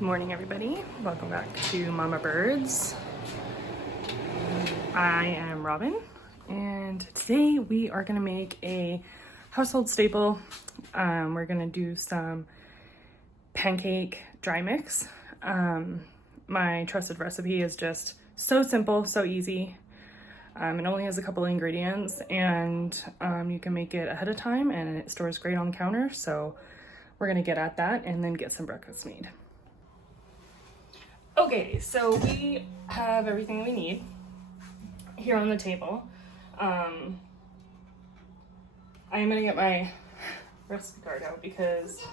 Good morning, everybody. Welcome back to Mama Birds. I am Robin, and today we are going to make a household staple. We're going to do some pancake dry mix. My trusted recipe is just so simple, so easy. It only has a couple of ingredients, and you can make it ahead of time, and it stores great on the counter. So we're going to get at that and then get some breakfast made. Okay, so we have everything we need here on the table. I am gonna get my recipe card out because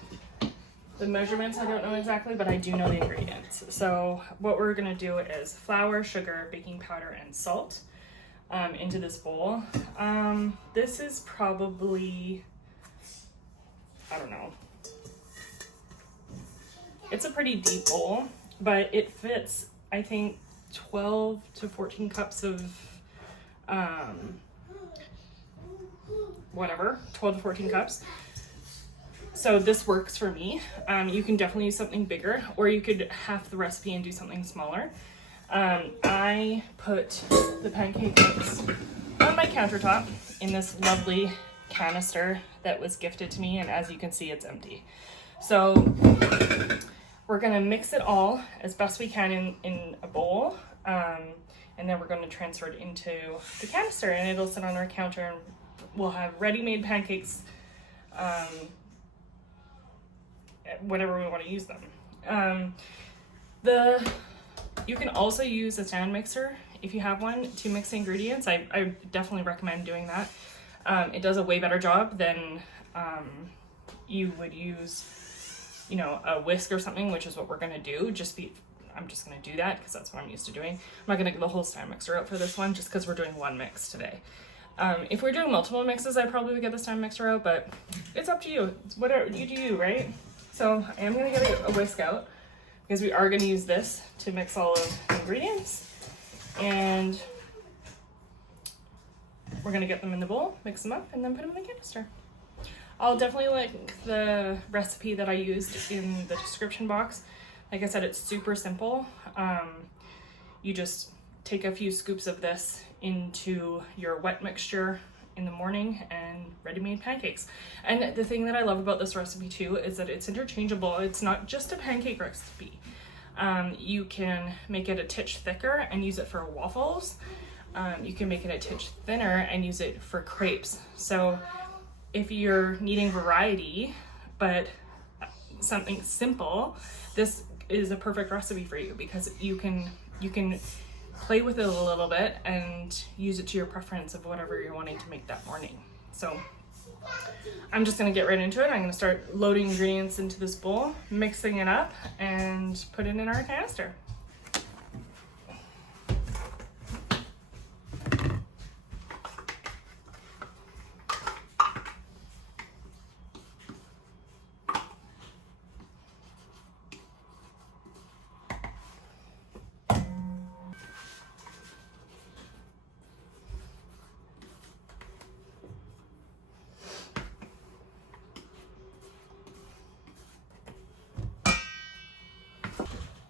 the measurements I don't know exactly, but I do know the ingredients. So what we're gonna do is flour, sugar, baking powder, and salt into this bowl. This is probably, I don't know, it's a pretty deep bowl, but it fits, I think, 12 to 14 cups of, 12 to 14 cups. So this works for me. You can definitely use something bigger, or you could half the recipe and do something smaller. I put the pancake mix on my countertop in this lovely canister that was gifted to me, and as you can see, it's empty. So we're gonna mix it all as best we can in a bowl, and then we're gonna transfer it into the canister, and it'll sit on our counter, and we'll have ready-made pancakes, whenever we want to use them. You can also use a stand mixer if you have one to mix the ingredients. I definitely recommend doing that. It does a way better job than you would use, a whisk or something, which is what we're gonna do. I'm just gonna do that because that's what I'm used to doing. I'm not gonna get the whole stand mixer out for this one just because we're doing one mix today. If we're doing multiple mixes, I probably would get the stand mixer out, but it's up to you. It's whatever you do, right? So I am gonna get a whisk out because we are gonna use this to mix all of the ingredients, and we're gonna get them in the bowl, mix them up, and then put them in the canister. I'll definitely link the recipe that I used in the description box. Like I said, it's super simple. You just take a few scoops of this into your wet mixture in the morning and ready-made pancakes. And the thing that I love about this recipe too is that it's interchangeable. It's not just a pancake recipe. You can make it a titch thicker and use it for waffles. You can make it a titch thinner and use it for crêpes. So if you're needing variety, but something simple, this is a perfect recipe for you because you can play with it a little bit and use it to your preference of whatever you're wanting to make that morning. So I'm just gonna get right into it. I'm gonna start loading ingredients into this bowl, mixing it up, and put it in our canister.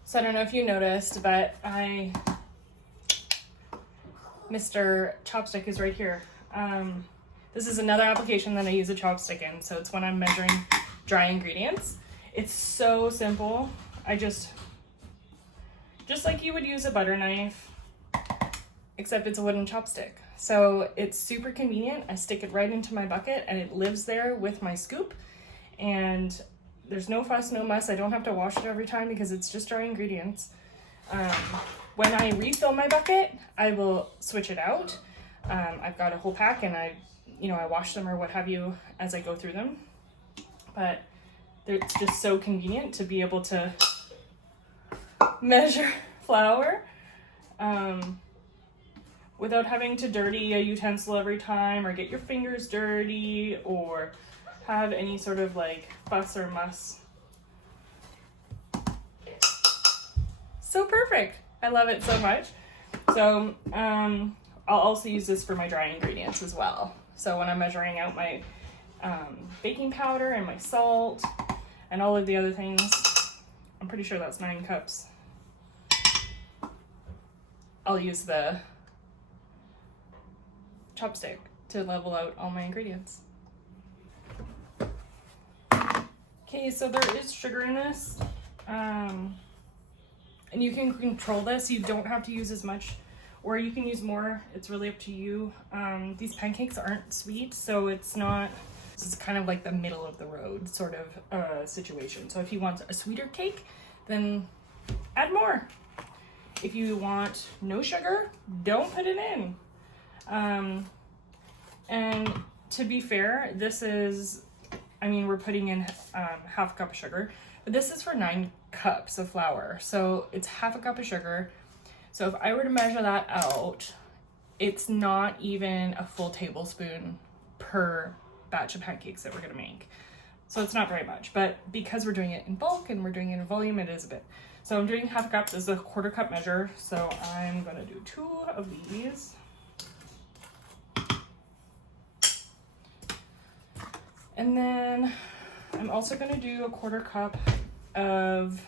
So I don't know if you noticed, but Mr. Chopstick is right here. This is another application that I use a chopstick in. So it's when I'm measuring dry ingredients. It's so simple. I just like you would use a butter knife, except it's a wooden chopstick. So it's super convenient. I stick it right into my bucket and it lives there with my scoop. And there's no fuss, no muss. I don't have to wash it every time because it's just dry ingredients. When I refill my bucket, I will switch it out. I've got a whole pack and I wash them or what have you as I go through them. But it's just so convenient to be able to measure flour without having to dirty a utensil every time or get your fingers dirty or have any sort of fuss or muss. So perfect. I love it so much. So I'll also use this for my dry ingredients as well. So when I'm measuring out my baking powder and my salt and all of the other things, I'm pretty sure that's 9 cups. I'll use the chopstick to level out all my ingredients. Okay, so there is sugar in this, and you can control this. You don't have to use as much, or you can use more. It's really up to you. These pancakes aren't sweet, so it's not, this is kind of like the middle of the road sort of situation. So if you want a sweeter cake, then add more. If you want no sugar, don't put it in. And to be fair, this is, I mean, we're putting in half a cup of sugar, but this is for 9 cups of flour. So it's half a cup of sugar. So if I were to measure that out, it's not even a full tablespoon per batch of pancakes that we're gonna make. So it's not very much, but because we're doing it in bulk and we're doing it in volume, it is a bit. So I'm doing half a cup. This is a 1/4 cup measure. So I'm gonna do 2 of these. And then I'm also gonna do a 1/4 cup of,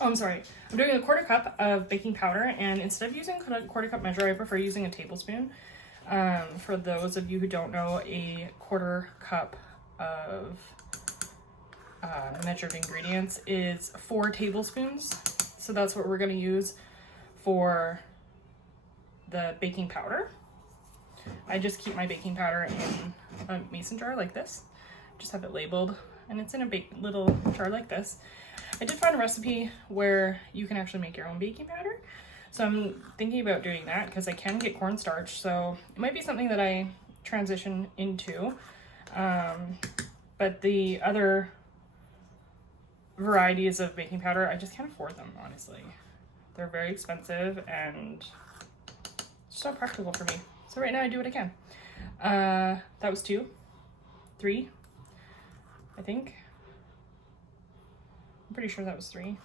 I'm doing a 1/4 cup of baking powder, and instead of using a 1/4 cup measure, I prefer using a tablespoon. For those of you who don't know, a 1/4 cup of measured ingredients is 4 tablespoons. So that's what we're gonna use for the baking powder. I just keep my baking powder in a mason jar like this. Just have it labeled, and it's in a little jar like this. I did find a recipe where you can actually make your own baking powder. So I'm thinking about doing that because I can get cornstarch. So it might be something that I transition into. But the other varieties of baking powder, I just can't afford them, honestly. They're very expensive and it's not practical for me. So right now I do it again. That was 2, 3, I think. I'm pretty sure that was 3.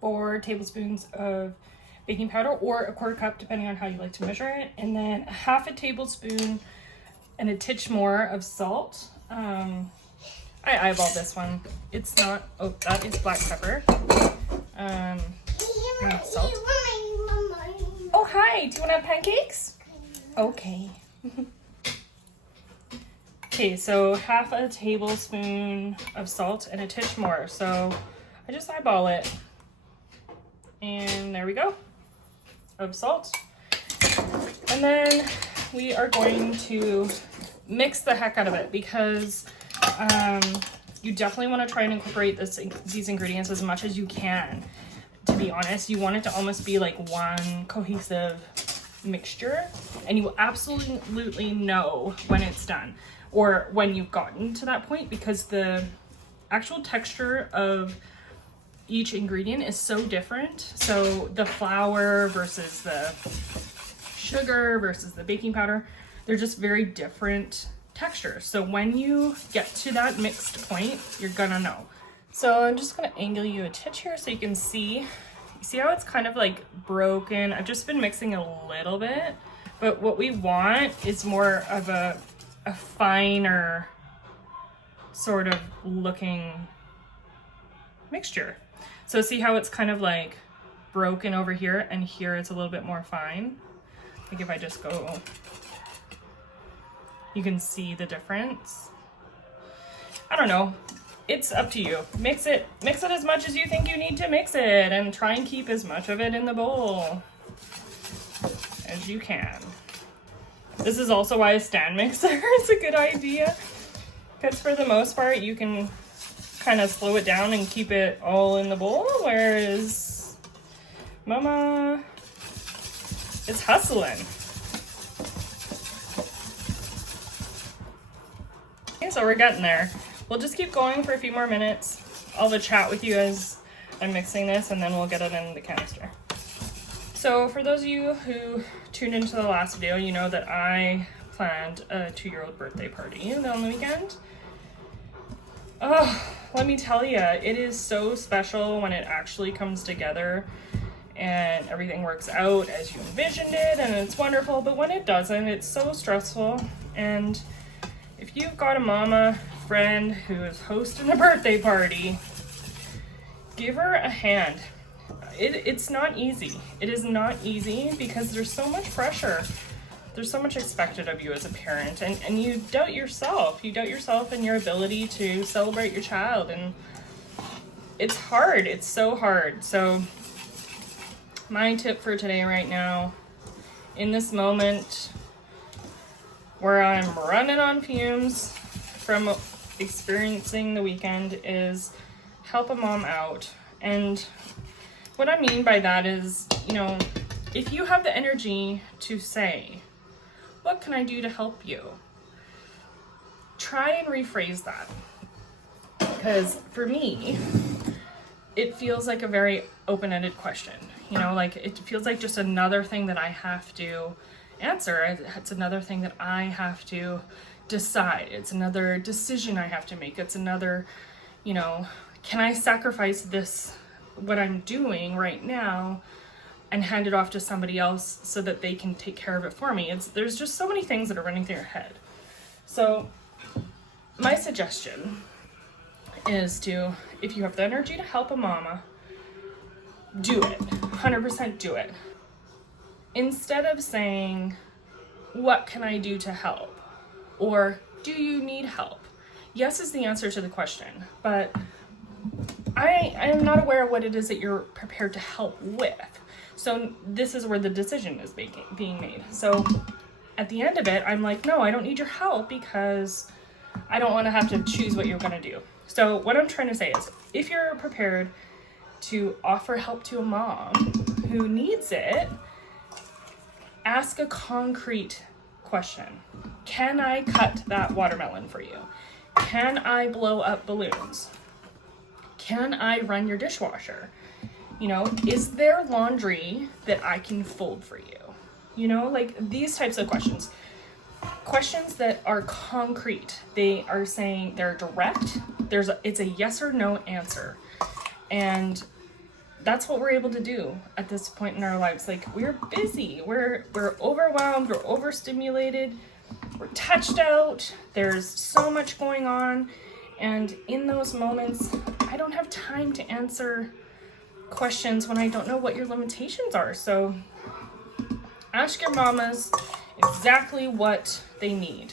4 tablespoons of baking powder, or a 1/4 cup, depending on how you like to measure it. And then half a tablespoon and a titch more of salt. I eyeballed this one. It's not, oh, that is black pepper. Salt. Oh, hi, do you want to have pancakes? Okay. Okay, so half a tablespoon of salt and a titch more. So I just eyeball it. And there we go, of salt. And then we are going to mix the heck out of it, because you definitely want to try and incorporate these ingredients as much as you can. To be honest, you want it to almost be like one cohesive mixture, and you will absolutely know when it's done or when you've gotten to that point, because the actual texture of each ingredient is so different. So the flour versus the sugar versus the baking powder, they're just very different textures. So when you get to that mixed point, you're gonna know. So I'm just gonna angle you a titch here so you can see. You see how it's kind of like broken? I've just been mixing a little bit, but what we want is more of a finer sort of looking mixture. So see how it's kind of like broken over here, and here it's a little bit more fine. Like if I just go, you can see the difference. I don't know. It's up to you. Mix it as much as you think you need to mix it, and try and keep as much of it in the bowl as you can. This is also why a stand mixer is a good idea, because for the most part you can kind of slow it down and keep it all in the bowl, whereas Mama is hustling. Okay, so we're getting there. We'll just keep going for a few more minutes. I'll have a chat with you as I'm mixing this, and then we'll get it in the canister. So for those of you who tuned into the last video, you know that I planned a 2-year-old birthday party on the weekend. Oh, let me tell you, it is so special when it actually comes together and everything works out as you envisioned it, and it's wonderful. But when it doesn't, it's so stressful, and if you've got a mama friend who is hosting a birthday party, give her a hand. It's not easy. It is not easy because there's so much pressure. There's so much expected of you as a parent, and you doubt yourself. You doubt yourself and your ability to celebrate your child, and it's hard. It's so hard. So my tip for today right now, in this moment where I'm running on fumes from experiencing the weekend, is help a mom out. And what I mean by that is, you know, if you have the energy to say, what can I do to help you? Try and rephrase that. Because for me, it feels like a very open-ended question. You know, like it feels like just another thing that I have to answer. It's another thing that I have to decide. It's another decision I have to make. It's another, you know, can I sacrifice this, what I'm doing right now, and hand it off to somebody else so that they can take care of it for me? There's just so many things that are running through your head. So my suggestion is to, if you have the energy to help a mama, do it. 100% do it. Instead of saying, what can I do to help? Or do you need help? Yes is the answer to the question, but I am not aware of what it is that you're prepared to help with. So this is where the decision is being made. So at the end of it, I'm like, no, I don't need your help because I don't want to have to choose what you're going to do. So what I'm trying to say is, if you're prepared to offer help to a mom who needs it, ask a concrete question. Can I cut that watermelon for you? Can I blow up balloons? Can I run your dishwasher? You know, is there laundry that I can fold for you? You know, like these types of questions. Questions that are concrete. They are saying they're direct. It's a yes or no answer. And that's what we're able to do at this point in our lives. Like, we're busy, we're overwhelmed, we're overstimulated, we're touched out, there's so much going on. And in those moments, I don't have time to answer questions when I don't know what your limitations are. So ask your mamas exactly what they need.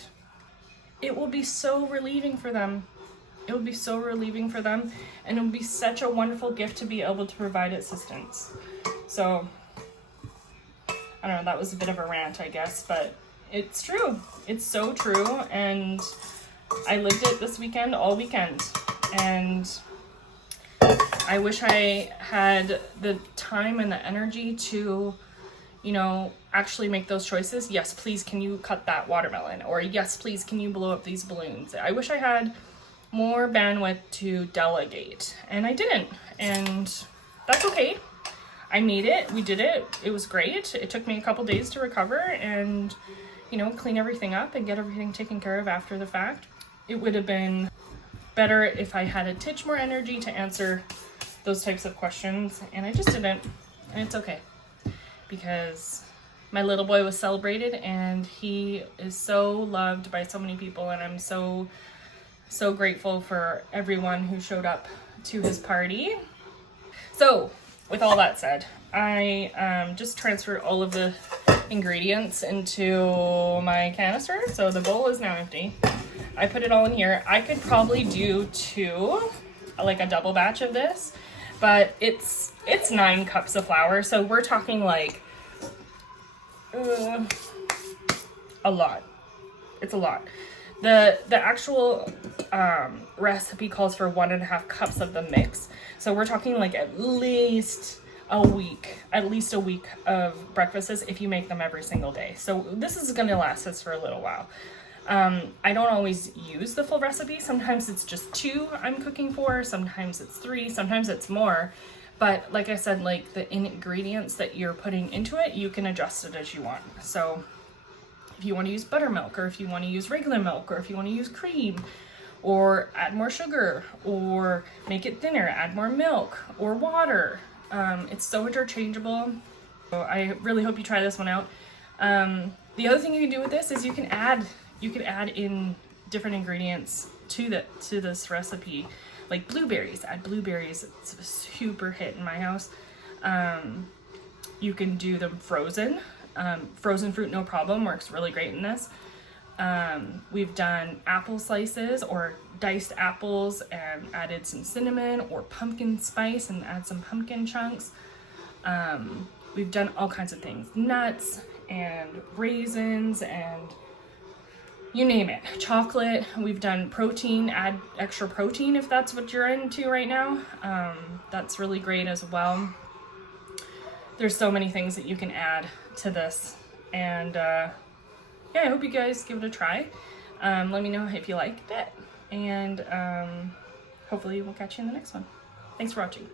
It will be so relieving for them. It will be so relieving for them, and it will be such a wonderful gift to be able to provide assistance. So I don't know, that was a bit of a rant, I guess, but it's true. It's so true, and I lived it this weekend, all weekend, and I wish I had the time and the energy to, you know, actually make those choices. Yes, please, can you cut that watermelon? Or yes, please, can you blow up these balloons? I wish I had more bandwidth to delegate, and I didn't, and that's okay. I made it. We did it. It was great. It took me a couple days to recover and, you know, clean everything up and get everything taken care of after the fact. It would have been better if I had a titch more energy to answer those types of questions, and I just didn't, and it's okay, because my little boy was celebrated, and he is so loved by so many people, and I'm so grateful for everyone who showed up to his party. So with all that said, I just transferred all of the ingredients into my canister, so the bowl is now empty. I put it all in here. I could probably do two, like a double batch of this, but it's 9 cups of flour, so we're talking like a lot. It's a lot. The actual recipe calls for 1.5 cups of the mix, so we're talking like at least a week of breakfasts if you make them every single day. So this is going to last us for a little while. I don't always use the full recipe. Sometimes it's just 2 I'm cooking for, sometimes it's 3, sometimes it's more. But like I said, like the ingredients that you're putting into it, you can adjust it as you want. So if you want to use buttermilk, or if you want to use regular milk, or if you want to use cream, or add more sugar, or make it thinner, add more milk or water. It's so interchangeable. So I really hope you try this one out. The other thing you can do with this is you can add in different ingredients to this recipe, like blueberries. Add blueberries. It's a super hit in my house. You can do them frozen. Frozen fruit, no problem, works really great in this. We've done apple slices or diced apples and added some cinnamon or pumpkin spice and add some pumpkin chunks. We've done all kinds of things, nuts and raisins and you name it, chocolate. We've done protein, add extra protein if that's what you're into right now. That's really great as well. There's so many things that you can add to this, and yeah, I hope you guys give it a try. Let me know if you liked it, and hopefully we'll catch you in the next one. Thanks for watching.